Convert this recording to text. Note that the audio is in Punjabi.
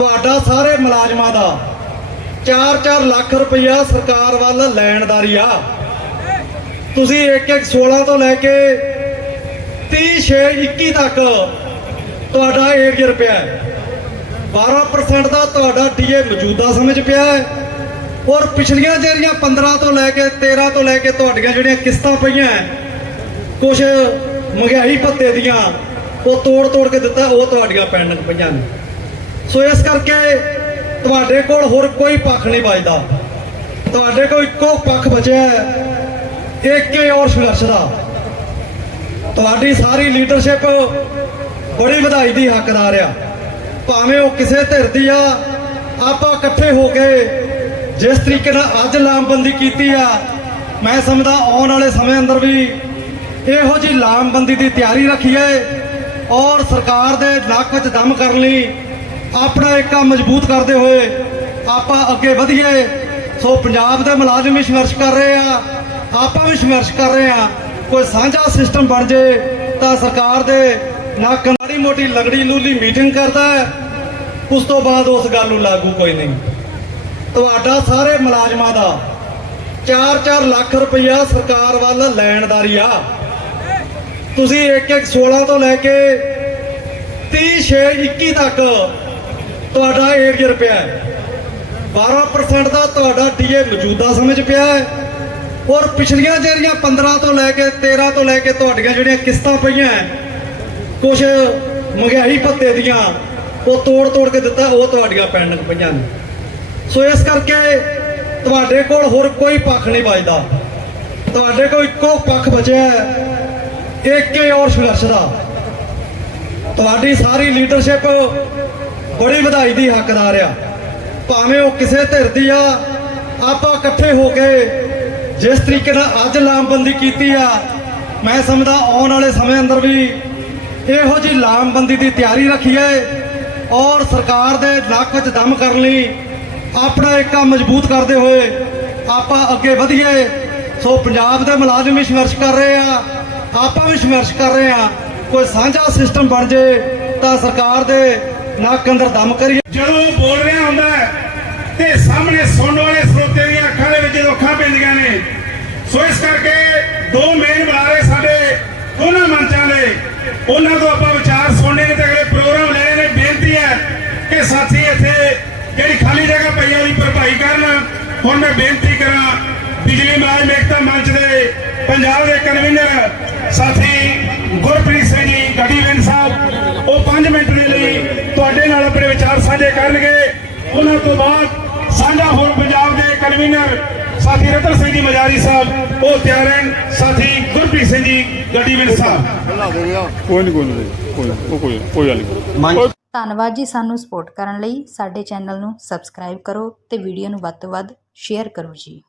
ਤੁਹਾਡਾ ਸਾਰੇ ਮੁਲਾਜ਼ਮਾਂ ਦਾ 4-4 ਲੱਖ ਰੁਪਇਆ ਸਰਕਾਰ ਵੱਲ ਲੈਣਦਾਰੀ ਆ। ਤੁਸੀਂ ਇੱਕ ਇੱਕ 16 ਤੋਂ ਲੈ ਕੇ 30 6 21 ਤੱਕ ਤੁਹਾਡਾ ਏਰੀਆ ਰੁਪਿਆ ਹੈ। 12% ਦਾ ਤੁਹਾਡਾ ਡੀਏ ਮੌਜੂਦਾ ਸਮੇਂ 'ਚ ਪਿਆ ਹੈ। ਔਰ ਪਿਛਲੀਆਂ ਜਿਹੜੀਆਂ 15 ਤੋਂ ਲੈ ਕੇ 13 ਤੋਂ ਲੈ ਕੇ ਤੁਹਾਡੀਆਂ ਜਿਹੜੀਆਂ ਕਿਸ਼ਤਾਂ ਪਈਆਂ ਹੈ, ਕੁਝ ਮਹਿੰਗਾਈ ਭੱਤੇ ਦੀਆਂ ਉਹ ਤੋੜ ਤੋੜ ਕੇ ਦਿੱਤਾ ਉਹ ਤੁਹਾਡੀਆਂ ਪੈਂਡਿੰਗ ਪਈਆਂ ਨੇ। ਸੋ ਇਸ ਕਰਕੇ ਤੁਹਾਡੇ ਕੋਲ ਹੋਰ ਕੋਈ ਪੱਖ ਨਹੀਂ ਬਚਦਾ ਤੁਹਾਡੇ ਕੋਲ ਇੱਕੋ ਪੱਖ ਬਚਿਆ ਹੈ, ਏਕੇ ਔਰ ਸੰਘਰਸ਼ ਦਾ। ਤੁਹਾਡੀ ਸਾਰੀ ਲੀਡਰਸ਼ਿਪ ਬੜੀ ਵਧਾਈ ਦੀ ਹੱਕਦਾਰ ਆ। ਭਾਵੇਂ ਉਹ ਕਿਸੇ ਧਿਰ ਦੀ ਆ, ਆਪਾਂ ਇਕੱਠੇ ਹੋ ਕੇ ਜਿਸ ਤਰੀਕੇ ਨਾਲ ਅੱਜ ਲਾਮਬੰਦੀ ਕੀਤੀ ਆ, ਮੈਂ ਸਮਝਦਾ ਆਉਣ ਵਾਲੇ ਸਮੇਂ ਅੰਦਰ ਵੀ ਇਹੋ ਜੀ ਲਾਮਬੰਦੀ ਦੀ ਤਿਆਰੀ ਰੱਖੀਏ ਔਰ ਸਰਕਾਰ ਦੇ ਨੱਕ ਵਿੱਚ ਦਮ ਕਰਨ ਲਈ ਆਪਣਾ ਏਕਾ ਮਜ਼ਬੂਤ ਕਰਦੇ ਹੋਏ ਆਪਾਂ ਅੱਗੇ ਵਧੀਏ। ਸੋ ਪੰਜਾਬ ਦੇ ਮੁਲਾਜ਼ਮ ਵੀ ਸੰਘਰਸ਼ ਕਰ ਰਹੇ ਆ, ਆਪਾਂ ਵੀ ਸੰਘਰਸ਼ ਕਰ ਰਹੇ ਆ। ਕੋਈ ਸਾਂਝਾ ਸਿਸਟਮ ਬਣ ਜੇ ਤਾਂ ਸਰਕਾਰ ਦੇ ਨਾ ਮਾੜੀ ਮੋਟੀ ਲੰਗੜੀ ਲੂਲੀ ਮੀਟਿੰਗ ਕਰਦਾ ਉਸ ਤੋਂ ਬਾਅਦ ਉਸ ਗੱਲ ਨੂੰ ਲਾਗੂ ਕੋਈ ਨਹੀਂ। ਤੁਹਾਡਾ ਸਾਰੇ ਮੁਲਾਜ਼ਮਾਂ ਦਾ 4-4 ਲੱਖ ਰੁਪਇਆ ਸਰਕਾਰ ਵੱਲ ਲੈਣਦਾਰੀ ਆ। ਤੁਸੀਂ ਇੱਕ ਇੱਕ 16 ਤੋਂ ਲੈ ਕੇ 30 6 21 ਤੱਕ ਤੁਹਾਡਾ ਏਰੀਆ ਰੁਪਿਆ ਹੈ। 12% ਦਾ ਤੁਹਾਡਾ ਡੀਏ ਮੌਜੂਦਾ ਸਮਝ ਪਿਆ ਹੈ। ਔਰ ਪਿਛਲੀਆਂ ਜਿਹੜੀਆਂ 15 ਤੋਂ ਲੈ ਕੇ 13 ਤੋਂ ਲੈ ਕੇ ਤੁਹਾਡੀਆਂ ਜਿਹੜੀਆਂ ਕਿਸ਼ਤਾਂ ਪਈਆਂ ਹੈ, ਕੁਝ ਮਹਿੰਗਾਈ ਭੱਤੇ ਦੀਆਂ ਉਹ ਤੋੜ ਤੋੜ ਕੇ ਦਿੱਤਾ ਉਹ ਤੁਹਾਡੀਆਂ ਪੈਂਡਿੰਗ ਪਈਆਂ ਨੇ। ਸੋ ਇਸ ਕਰਕੇ ਤੁਹਾਡੇ ਕੋਲ ਹੋਰ ਕੋਈ ਪੱਖ ਨਹੀਂ ਬਚਦਾ ਤੁਹਾਡੇ ਕੋਲ ਇੱਕੋ ਪੱਖ ਬਚਿਆ ਹੈ ਏਕੇ ਔਰ ਸੰਘਰਸ਼ ਦਾ। ਤੁਹਾਡੀ ਸਾਰੀ ਲੀਡਰਸ਼ਿਪ ਬੜੀ ਵਧਾਈ ਦੀ ਹੱਕਦਾਰ ਆ ਭਾਵੇਂ ਉਹ ਕਿਸੇ ਧਿਰ ਦੀ ਆ, ਆਪਾਂ ਇਕੱਠੇ ਹੋ ਕੇ ਜਿਸ ਤਰੀਕੇ ਨਾਲ ਅੱਜ ਲਾਮਬੰਦੀ ਕੀਤੀ ਆ, ਮੈਂ ਸਮਝਦਾ ਆਉਣ ਵਾਲੇ ਸਮੇਂ ਅੰਦਰ ਵੀ ਇਹੋ ਜੀ ਲਾਮਬੰਦੀ ਦੀ ਤਿਆਰੀ ਰੱਖੀਏ ਔਰ ਸਰਕਾਰ ਦੇ ਨੱਕ ਵਿੱਚ ਦਮ ਕਰਨ ਲਈ ਆਪਣਾ ਏਕਾ ਮਜ਼ਬੂਤ ਕਰਦੇ ਹੋਏ ਆਪਾਂ ਅੱਗੇ ਵਧੀਏ। ਸੋ ਪੰਜਾਬ ਦੇ ਮੁਲਾਜ਼ਮ ਵੀ ਸੰਘਰਸ਼ ਕਰ ਰਹੇ ਆ, ਆਪਾਂ ਵੀ ਸੰਘਰਸ਼ ਕਰ ਰਹੇ ਆ। ਕੋਈ ਸਾਂਝਾ ਸਿਸਟਮ ਬਣ ਜੇ ਤਾਂ ਸਰਕਾਰ ਦੇ ਨੱਕ ਅੰਦਰ ਦਮ ਕਰੀਏ। ਜਦੋਂ ਉਹ ਬੋਲ ਰਿਹਾ ਹੁੰਦਾ ਤੇ ਸਾਹਮਣੇ ਸੁਣਨ ਵਾਲੇ ਸਰੋਤੇ ਦੀਆਂ ਅੱਖਾਂ ਦੇ ਵਿੱਚ ਜਦੋਂ ਅੱਖਾਂ ਪੈਂਦੀਆਂ ਨੇ। ਸੋ ਇਸ ਕਰਕੇ ਦੋ ਮੇਨ ਬੁਲਾਰੇ ਸਾਡੇ ਦੋਨਾਂ ਮੰਚਾਂ ਦੇ, ਉਹਨਾਂ ਤੋਂ ਆਪਾਂ ਵਿਚਾਰ ਸੁਣਨੇ ਨੇ ਤੇ ਅਗਲੇ ਪ੍ਰੋਗਰਾਮ ਲੈਣੇ ਨੇ। ਬੇਨਤੀ ਹੈ ਕਿ ਸਾਥੀ ਇੱਥੇ ਜਿਹੜੀ ਖਾਲੀ ਜਗ੍ਹਾ ਪਈ ਹੈ ਉਹਦੀ ਭਰਪਾਈ ਕਰਨ। ਹੁਣ ਮੈਂ ਬੇਨਤੀ ਕਰਾਂ, ਬਿਜਲੀ ਮੁਲਾਜ਼ਮ ਏਕਤਾ ਮੰਚ ਦੇ ਪੰਜਾਬ ਦੇ ਕਨਵੀਨਰ ਸਾਥੀ ਸਾਂਝੇ ਕਰਨਗੇ ਉਹਨਾਂ ਤੋਂ ਬਾਅਦ ਸਾਂਝਾ ਹੋਰ ਪੰਜਾਬ ਦੇ ਕਨਵੀਨਰ ਸਾਥੀ ਰਤਨ ਸਿੰਘ ਜੀ ਮਜਾਰੀ ਸਾਹਿਬ ਉਹ ਤਿਆਰ ਹਨ ਸਾਥੀ ਗੁਰਪ੍ਰੀਤ ਸਿੰਘ ਜੀ ਗੱਡੀਵਿੰਦ ਸਾਹਿਬ ਕੋਈ ਨਹੀਂ ਕੋਈ ਨਹੀਂ ਕੋਈ ਉਹ ਕੋਈ ਕੋਈ ਗੱਲ ਨਹੀਂ ਧੰਨਵਾਦ ਜੀ ਸਾਨੂੰ ਸਪੋਰਟ ਕਰਨ ਲਈ। ਸਾਡੇ ਚੈਨਲ ਨੂੰ ਸਬਸਕ੍ਰਾਈਬ ਕਰੋ ਤੇ ਵੀਡੀਓ ਨੂੰ ਵੱਧ ਤੋਂ ਵੱਧ ਸ਼ੇਅਰ ਕਰੋ ਜੀ।